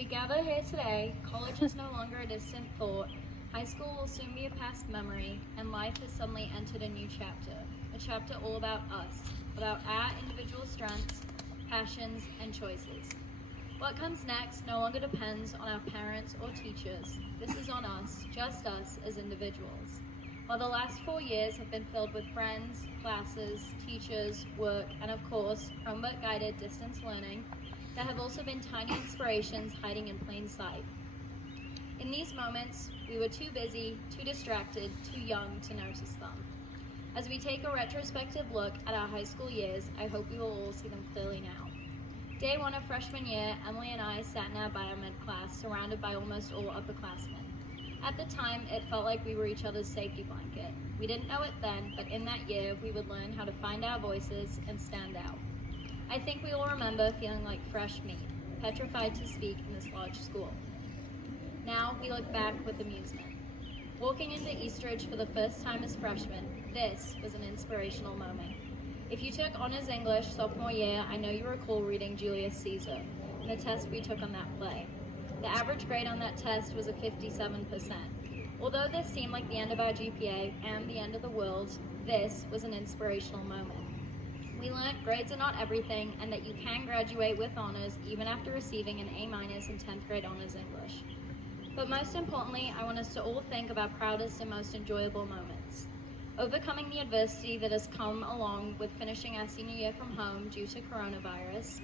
we gather here today, college is no longer a distant thought, high school will soon be a past memory, and life has suddenly entered a new chapter. A chapter all about us, about our individual strengths, passions, and choices. What comes next no longer depends on our parents or teachers. This is on us, just us as individuals. While the last 4 years have been filled with friends, classes, teachers, work, and of course, Chromebook-guided distance learning, there have also been tiny inspirations hiding in plain sight. In these moments, we were too busy, too distracted, too young to notice them. As we take a retrospective look at our high school years, I hope we will all see them clearly now. Day one of freshman year, Emily and I sat in our biomed class surrounded by almost all upperclassmen. At the time, it felt like we were each other's safety blanket. We didn't know it then, but in that year, we would learn how to find our voices and stand out. I think we all remember feeling like fresh meat, petrified to speak in this large school. Now we look back with amusement. Walking into Eastridge for the first time as freshmen, this was an inspirational moment. If you took honors English sophomore year, I know you recall reading Julius Caesar and the test we took on that play. The average grade on that test was a 57%. Although this seemed like the end of our GPA and the end of the world, this was an inspirational moment. We learned grades are not everything and that you can graduate with honors even after receiving an A- in 10th grade honors English. But most importantly, I want us to all think of our proudest and most enjoyable moments. Overcoming the adversity that has come along with finishing our senior year from home due to coronavirus,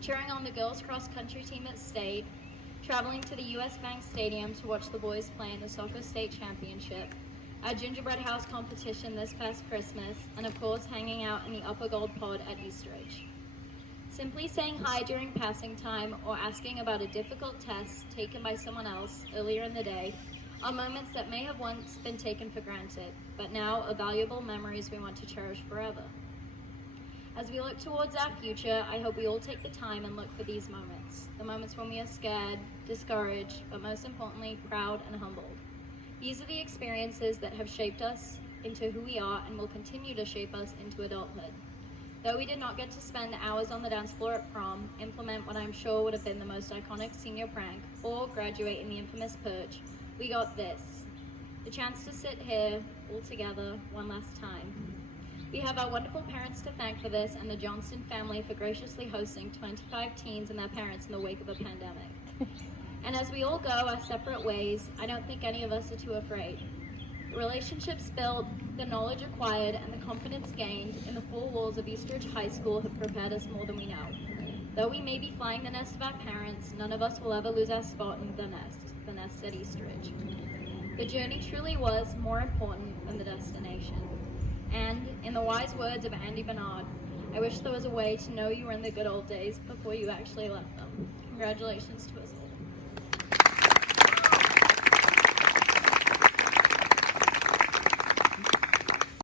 cheering on the girls cross-country team at state, traveling to the US Bank Stadium to watch the boys play in the soccer state championship, our gingerbread house competition this past Christmas, and of course hanging out in the Upper Gold Pod at Eastridge. Simply saying hi during passing time or asking about a difficult test taken by someone else earlier in the day are moments that may have once been taken for granted, but now are valuable memories we want to cherish forever. As we look towards our future, I hope we all take the time and look for these moments, the moments when we are scared, discouraged, but most importantly, proud and humbled. These are the experiences that have shaped us into who we are and will continue to shape us into adulthood. Though we did not get to spend hours on the dance floor at prom, implement what I'm sure would have been the most iconic senior prank, or graduate in the infamous purge, we got this, the chance to sit here all together one last time. We have our wonderful parents to thank for this and the Johnson family for graciously hosting 25 teens and their parents in the wake of a pandemic. And as we all go our separate ways, I don't think any of us are too afraid. The relationships built, the knowledge acquired, and the confidence gained in the four walls of Eastridge High School have prepared us more than we know. Though we may be flying the nest of our parents, none of us will ever lose our spot in the nest at Eastridge. The journey truly was more important than the destination. And, in the wise words of Andy Bernard, I wish there was a way to know you were in the good old days before you actually left them. Congratulations to us all.